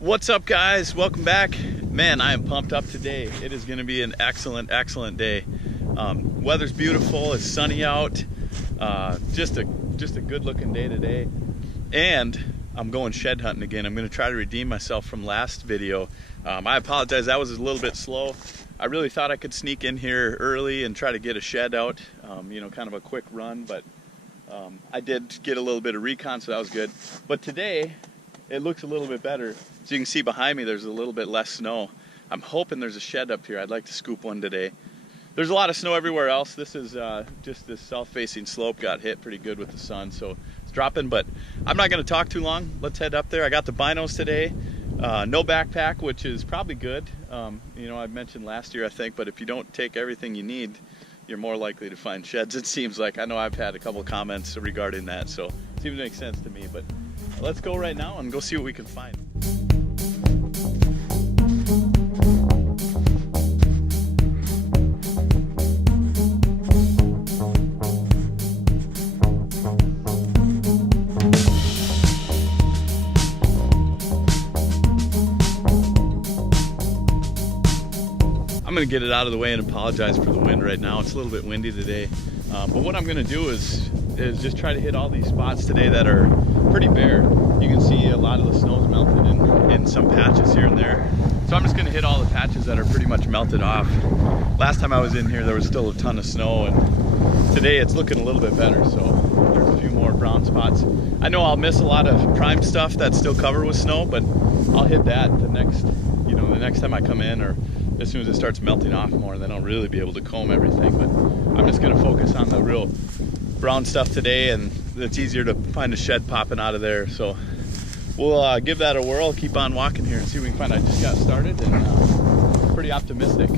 What's up, guys? Welcome back. Man, I am pumped up today. It is going to be an excellent day. Weather's beautiful. It's sunny out. Just a good looking day today. And I'm going shed hunting again. I'm going to try to redeem myself from last video. I apologize, that was a little bit slow. I really thought I could sneak in here early and try to get a shed out, kind of a quick run, but I did get a little bit of recon, so that was good. But today, it looks a little bit better. So you can see behind me, there's a little bit less snow. I'm hoping there's a shed up here. I'd like to scoop one today. There's a lot of snow everywhere else. This is just this south-facing slope got hit pretty good with the sun, so it's dropping, but I'm not gonna talk too long. Let's head up there. I got the binos today. No backpack, which is probably good. I mentioned last year, I think, but if you don't take everything you need, you're more likely to find sheds, it seems like. I know I've had a couple comments regarding that, so it seems to make sense to me, but let's go right now and go see what we can find. I'm gonna get it out of the way and apologize for the wind right now. It's a little bit windy today. But what I'm gonna do is just try to hit all these spots today that are pretty bare. You can see a lot of the snow's melted in some patches here and there. So I'm just gonna hit all the patches that are pretty much melted off. Last time I was in here, there was still a ton of snow, and today it's looking a little bit better. So there's a few more brown spots. I know I'll miss a lot of prime stuff that's still covered with snow, but I'll hit that the next time I come in, or as soon as it starts melting off more, then I'll really be able to comb everything. But I'm just gonna focus on the real brown stuff today, and it's easier to find a shed popping out of there. So we'll give that a whirl, keep on walking here and see what we can find. I just got started and pretty optimistic.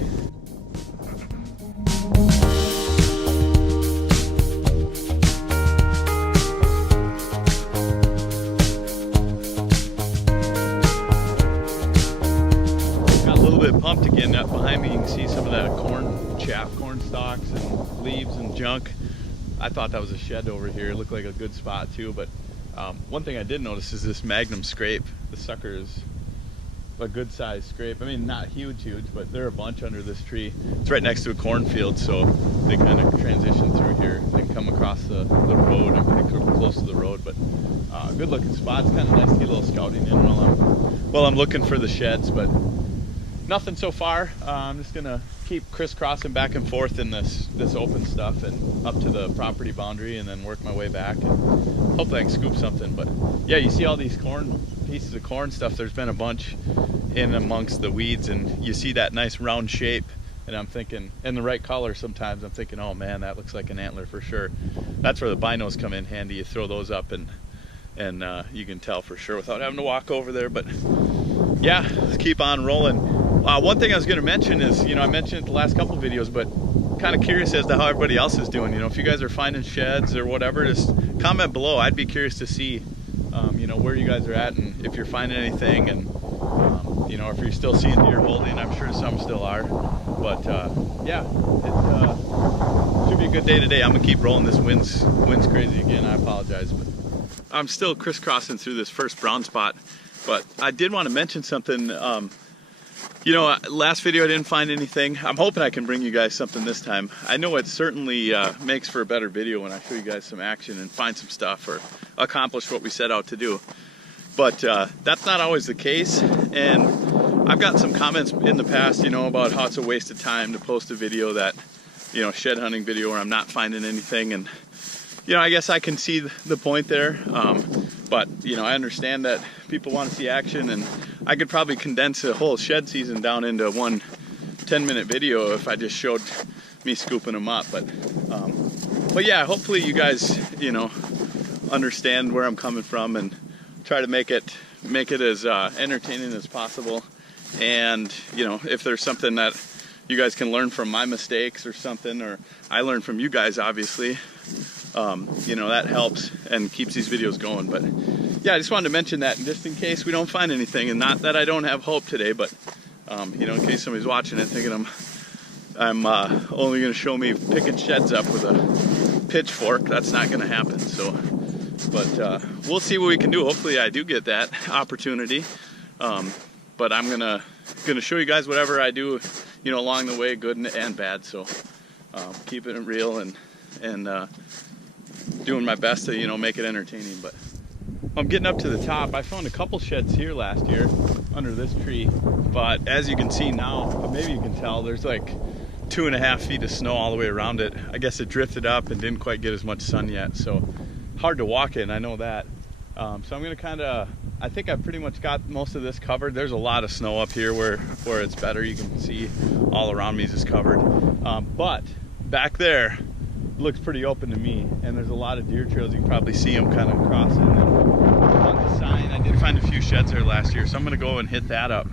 Pumped again. Up behind me you can see some of that corn stalks and leaves and junk. I thought that was a shed over here. It looked like a good spot too, but one thing I did notice is this magnum scrape. The sucker is a good sized scrape. I mean, not huge, but there are a bunch under this tree. It's right next to a cornfield, so they kind of transition through here and come across the road. I'm pretty close to the road, but good looking spot. It's kind of nice to get a little scouting in while I'm looking for the sheds, but nothing so far. I'm just gonna keep crisscrossing back and forth in this open stuff and up to the property boundary, and then work my way back, and hopefully I can scoop something. But yeah, you see all these pieces of corn stuff. There's been a bunch in amongst the weeds, and you see that nice round shape, and I'm thinking, and the right color sometimes, I'm thinking, oh man, that looks like an antler for sure. That's where the binos come in handy. You throw those up and you can tell for sure without having to walk over there. But yeah, let's keep on rolling. One thing I was going to mention is, I mentioned it the last couple videos, but kind of curious as to how everybody else is doing. If you guys are finding sheds or whatever, just comment below. I'd be curious to see, where you guys are at, and if you're finding anything, and if you're still seeing deer holding. I'm sure some still are, but yeah, it should be a good day today. I'm gonna keep rolling. This wind's crazy again. I apologize, but I'm still crisscrossing through this first brown spot. But I did want to mention something. Last video I didn't find anything. I'm hoping I can bring you guys something this time. I know it certainly makes for a better video when I show you guys some action and find some stuff or accomplish what we set out to do. But that's not always the case, and I've gotten some comments in the past, about how it's a waste of time to post a video that, shed hunting video where I'm not finding anything, and I guess I can see the point there. But I understand that people want to see action, and I could probably condense a whole shed season down into one 10-minute video if I just showed me scooping them up. But yeah, hopefully you guys understand where I'm coming from, and try to make it as entertaining as possible. And if there's something that you guys can learn from my mistakes or something, or I learn from you guys, obviously, that helps and keeps these videos going. But yeah, I just wanted to mention that just in case we don't find anything, and not that I don't have hope today, but in case somebody's watching it thinking I'm only going to show me picking sheds up with a pitchfork. That's not going to happen. So, but we'll see what we can do. Hopefully I do get that opportunity. But I'm gonna show you guys whatever I do, you know, along the way, good and bad. So keeping it real and doing my best to, you know, make it entertaining. But I'm getting up to the top. I found a couple sheds here last year under this tree, but as you can see now, maybe you can tell, there's like 2.5 feet of snow all the way around it. I guess it drifted up and didn't quite get as much sun yet, so hard to walk in, I know that. So I'm gonna kind of, I think I've pretty much got most of this covered. There's a lot of snow up here where it's better. You can see all around me is just covered. But back there looks pretty open to me, and there's a lot of deer trails. You can probably see them kind of crossing. And on the sign, I did find a few sheds there last year, so I'm gonna go and hit that up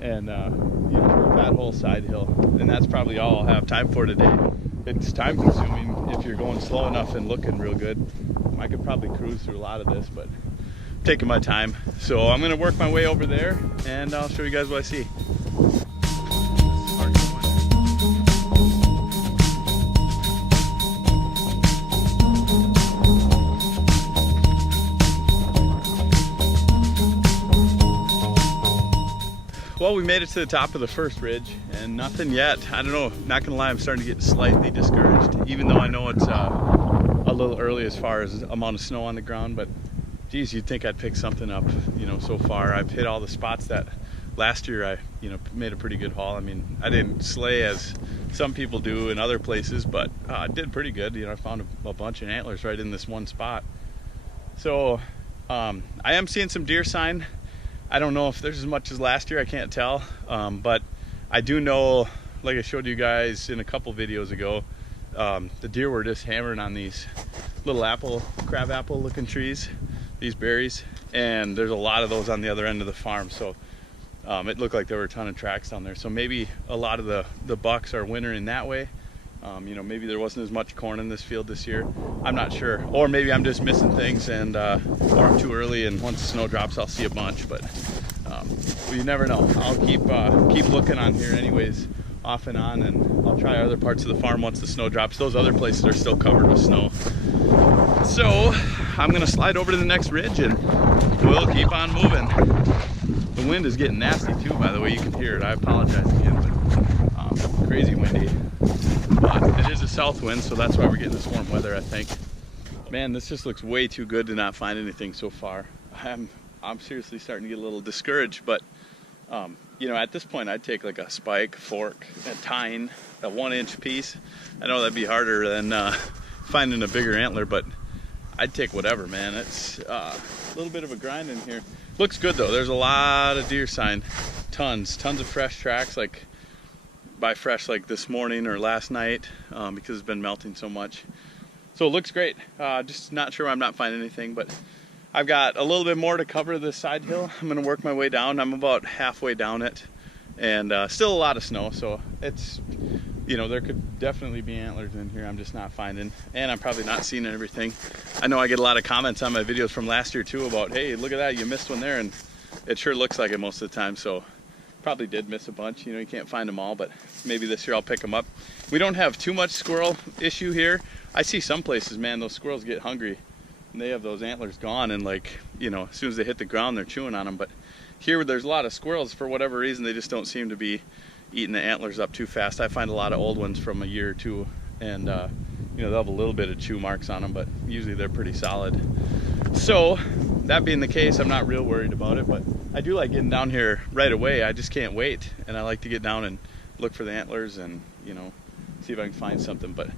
and you know, work that whole side hill. And that's probably all I'll have time for today. It's time consuming if you're going slow enough and looking real good. I could probably cruise through a lot of this, but I'm taking my time. So I'm gonna work my way over there and I'll show you guys what I see. Well, we made it to the top of the first ridge and nothing yet. I don't know, not gonna lie, I'm starting to get slightly discouraged, even though I know it's a little early as far as amount of snow on the ground, but geez, you'd think I'd pick something up, you know, so far. I've hit all the spots that last year I, you know, made a pretty good haul. I mean, I didn't slay as some people do in other places, but I did pretty good. You know, I found a bunch of antlers right in this one spot. So I am seeing some deer sign. I don't know if there's as much as last year, I can't tell, but I do know, like I showed you guys in a couple videos ago, the deer were just hammering on these little crab apple looking trees, these berries, and there's a lot of those on the other end of the farm. So it looked like there were a ton of tracks down there. So maybe a lot of the bucks are wintering that way. You know, maybe there wasn't as much corn in this field this year. I'm not sure. Or maybe I'm just missing things and or I'm too early, and once the snow drops I'll see a bunch, but well, you never know. I'll keep looking on here anyways, off and on, and I'll try other parts of the farm once the snow drops. Those other places are still covered with snow. So I'm gonna slide over to the next ridge and we'll keep on moving. The wind is getting nasty too, by the way. You can hear it. I apologize again, but crazy windy. But it is a south wind, so that's why we're getting this warm weather, I think. Man, this just looks way too good to not find anything so far. I'm seriously starting to get a little discouraged, but you know, at this point I'd take like a spike, fork, a tine, a 1-inch piece. I know that'd be harder than finding a bigger antler, but I'd take whatever, man. It's a little bit of a grind in here. Looks good though. There's a lot of deer sign, tons of fresh tracks, like by fresh, like this morning or last night, because it's been melting so much. So it looks great. Just not sure why I'm not finding anything, but I've got a little bit more to cover this side hill. I'm gonna work my way down. I'm about halfway down it, and still a lot of snow, so it's, you know, there could definitely be antlers in here I'm just not finding, and I'm probably not seeing everything. I know I get a lot of comments on my videos from last year too about, hey, look at that, you missed one there, and it sure looks like it most of the time. So probably did miss a bunch. You know, you can't find them all, but maybe this year I'll pick them up. We don't have too much squirrel issue here. I see some places, man, those squirrels get hungry and they have those antlers gone, and like, you know, as soon as they hit the ground they're chewing on them. But here there's a lot of squirrels, for whatever reason they just don't seem to be eating the antlers up too fast. I find a lot of old ones from a year or two, and you know, they'll have a little bit of chew marks on them, but usually they're pretty solid. So that being the case, I'm not real worried about it, but I do like getting down here right away. I just can't wait, and I like to get down and look for the antlers and, you know, see if I can find something. But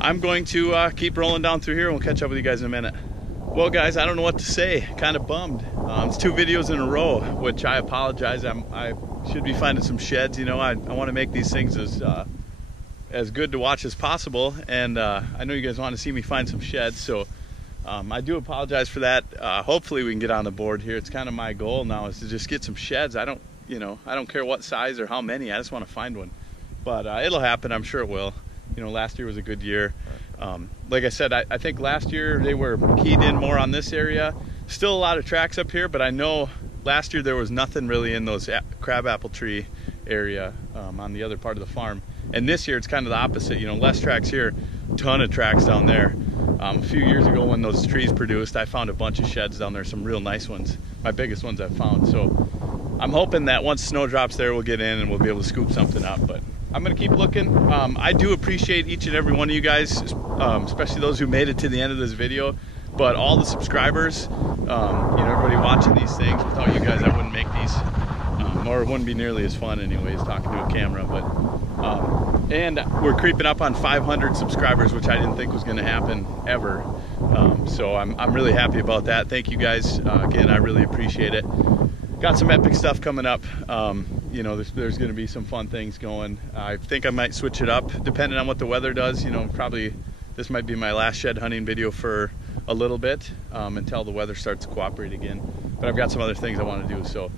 I'm going to keep rolling down through here, and we'll catch up with you guys in a minute. Well guys, I don't know what to say. Kind of bummed. It's 2 videos in a row, which I apologize. I should be finding some sheds. You know, I want to make these things as good to watch as possible, and I know you guys want to see me find some sheds, so I do apologize for that. Hopefully we can get on the board here. It's kind of my goal now, is to just get some sheds. I don't care what size or how many. I just want to find one, but it'll happen. I'm sure it will. You know, last year was a good year. Like I said, I think last year they were keyed in more on this area. Still a lot of tracks up here, but I know last year there was nothing really in those crabapple tree area on the other part of the farm. And this year it's kind of the opposite. You know, less tracks here, ton of tracks down there. A few years ago when those trees produced, I found a bunch of sheds down there, some real nice ones, my biggest ones I've found. So I'm hoping that once snow drops there, we'll get in and we'll be able to scoop something up. But I'm gonna keep looking. I do appreciate each and every one of you guys, especially those who made it to the end of this video. But all the subscribers, you know, everybody watching these things, without you guys, I wouldn't make these, or it wouldn't be nearly as fun anyways, talking to a camera. But and we're creeping up on 500 subscribers, which I didn't think was gonna happen ever. So I'm really happy about that. Thank you guys. Again, I really appreciate it. Got some epic stuff coming up. You know, there's going to be some fun things going. I think I might switch it up depending on what the weather does. You know, probably this might be my last shed hunting video for a little bit until the weather starts to cooperate again. But I've got some other things I want to do. So,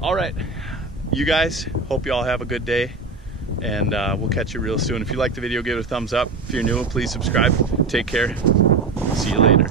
all right, you guys, hope you all have a good day, and we'll catch you real soon. If you like the video, give it a thumbs up. If you're new, please subscribe. Take care. See you later.